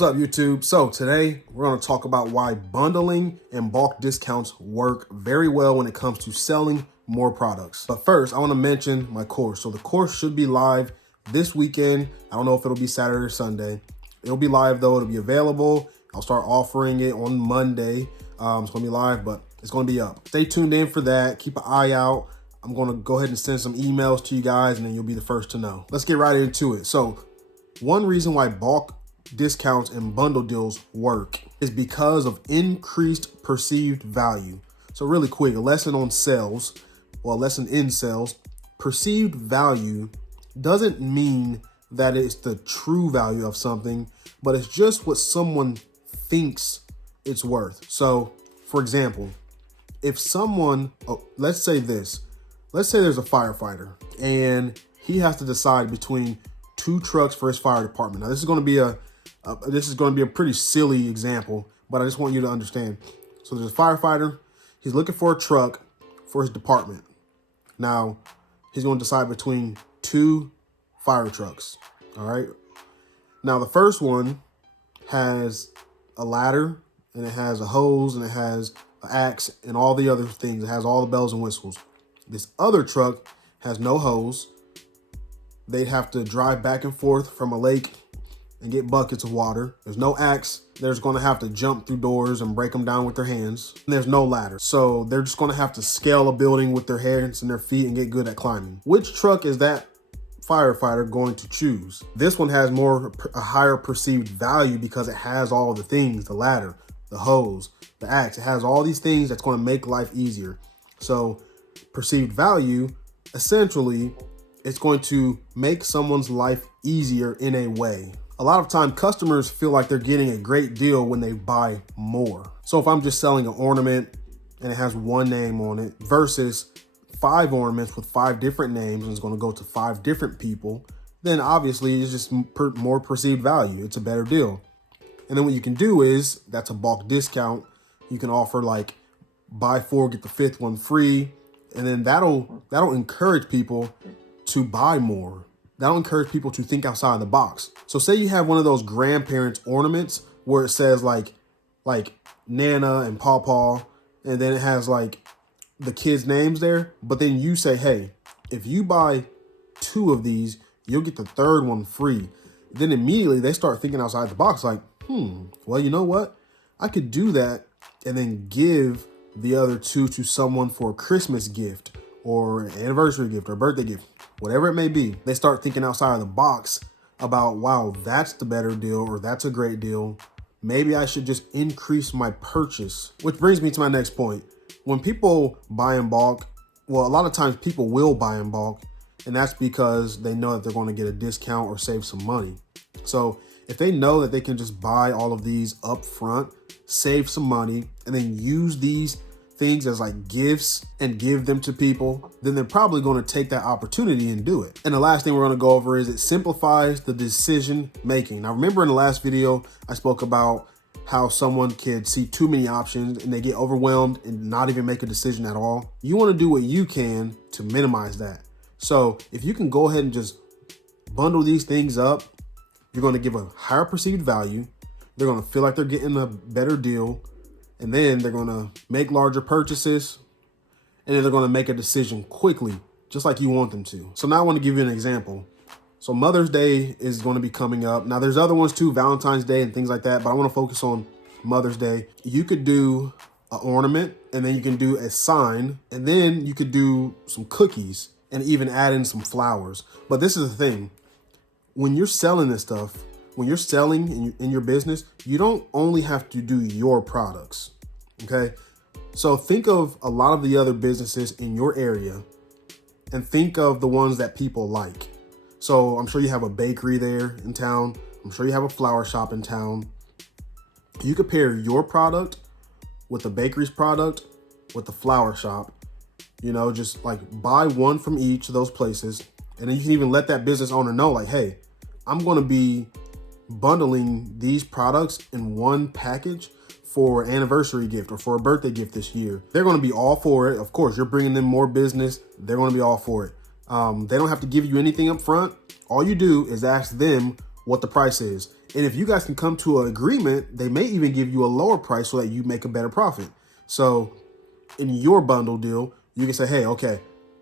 What's up, YouTube? So today we're going to talk about why bundling and bulk discounts work very well when it comes to selling more products. But first, I want to mention my course. So the course should be live this weekend. I don't know if it'll be Saturday or Sunday. It'll be live though. It'll be available. I'll start offering it on Monday. It's going to be live, but it's going to be up. Stay tuned in for that. Keep an eye out. I'm going to go ahead and send some emails to you guys, and then you'll be the first to know. Let's get right into it. So one reason why bulk discounts and bundle deals work is because of increased perceived value. So really quick, a lesson on sales, well, a lesson in sales. Perceived value doesn't mean that it's the true value of something, but it's just what someone thinks it's worth. So for example, if someone, let's say there's a firefighter and he has to decide between two trucks for his fire department. Now this is going to be a pretty silly example, but I just want you to understand. So there's a firefighter. He's looking for a truck for his department. Now he's going to decide between two fire trucks. All right. Now the first one has a ladder and it has a hose and it has an axe and all the other things. It has all the bells and whistles. This other truck has no hose. They'd have to drive back and forth from a lake and get buckets of water. There's no axe. They're just going to have to jump through doors and break them down with their hands. And there's no ladder. So they're just going to have to scale a building with their hands and their feet and get good at climbing. Which truck is that firefighter going to choose? This one has a higher perceived value because it has all the things, the ladder, the hose, the axe. It has all these things that's going to make life easier. So perceived value, essentially, it's going to make someone's life easier in a way. A lot of time customers feel like they're getting a great deal when they buy more. So if I'm just selling an ornament and it has one name on it versus 5 ornaments with 5 different names and it's going to go to 5 different people, then obviously it's just more perceived value. It's a better deal. And then what you can do is, that's a bulk discount. You can offer like buy 4, get the 5th one free. And then that'll encourage people to buy more. That'll encourage people to think outside the box. So say you have one of those grandparents ornaments where it says like Nana and Pawpaw, and then it has like the kids' names there. But then you say, hey, if you buy 2 of these, you'll get the 3rd one free. Then immediately they start thinking outside the box like, well, you know what? I could do that and then give the other 2 to someone for a Christmas gift or an anniversary gift or birthday gift, whatever it may be. They start thinking outside of the box about, wow, that's the better deal or that's a great deal. Maybe I should just increase my purchase. Which brings me to my next point. When people buy in bulk, well, a lot of times people will buy in bulk, and that's because they know that they're going to get a discount or save some money. So if they know that they can just buy all of these up front, save some money, and then use these things as like gifts and give them to people, then they're probably going to take that opportunity and do it. And the last thing we're going to go over is it simplifies the decision making. Now, remember in the last video, I spoke about how someone could see too many options and they get overwhelmed and not even make a decision at all. You want to do what you can to minimize that. So if you can go ahead and just bundle these things up, you're going to give a higher perceived value. They're going to feel like they're getting a better deal. And then they're going to make larger purchases. And then they're going to make a decision quickly, just like you want them to. So now I want to give you an example. So Mother's Day is going to be coming up. Now there's other ones too, Valentines Day and things like that. But I want to focus on Mother's Day. You could do an ornament and then you can do a sign. And then you could do some cookies and even add in some flowers. But this is the thing. When you're selling this stuff, when you're selling in your business, you don't only have to do your products, okay? So think of a lot of the other businesses in your area and think of the ones that people like. So I'm sure you have a bakery there in town. I'm sure you have a flower shop in town. You could pair your product with the bakery's product with the flower shop, you know, just like buy one from each of those places. And then you can even let that business owner know like, hey, I'm going to be bundling these products in one package for an anniversary gift or for a birthday gift this year. They're going to be all for it. Of course, you're bringing them more business. They're going to be all for it. They don't have to give you anything up front. All you do is ask them what the price is. And if you guys can come to an agreement, they may even give you a lower price so that you make a better profit. So in your bundle deal, you can say, hey, okay,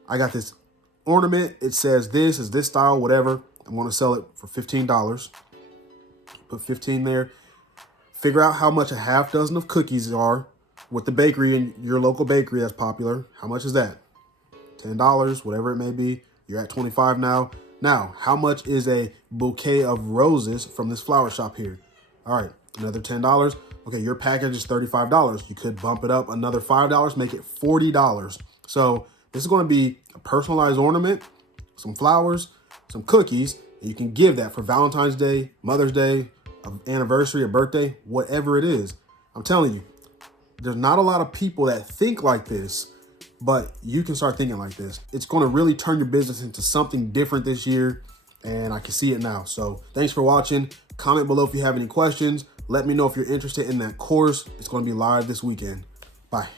I got this ornament. It says this is this style, whatever. I want to sell it for $15. Put 15 there. Figure out how much a half dozen of cookies are with the bakery and your local bakery that's popular. How much is that? $10, whatever it may be. You're at 25 now. Now, how much is a bouquet of roses from this flower shop here? All right, another $10. Okay, your package is $35. You could bump it up another $5, make it $40. So this is going to be a personalized ornament, some flowers, some cookies, and you can give that for Valentine's Day, Mother's Day, an anniversary, a birthday, whatever it is. I'm telling you, there's not a lot of people that think like this, but you can start thinking like this. It's going to really turn your business into something different this year, and I can see it now. So thanks for watching. Comment below if you have any questions. Let me know if you're interested in that course. It's going to be live this weekend. Bye.